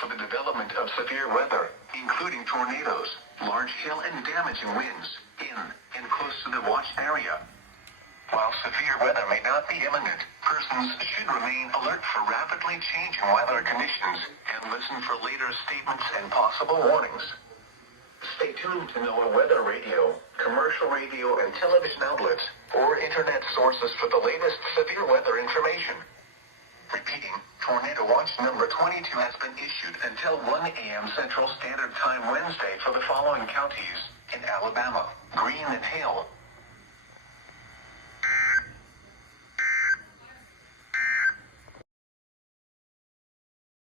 for the development of severe weather, including tornadoes, large hail and damaging winds, in and close to the watch area. While severe weather may not be imminent, persons should remain alert for rapidly changing weather conditions and listen for later statements and possible warnings. Stay tuned to NOAA weather radio, commercial radio and television outlets, or internet sources for the latest severe weather information. Repeating, Tornado Watch number 22 has been issued until 1 a.m. Central Standard Time Wednesday for the following counties in Alabama: Greene and Hale,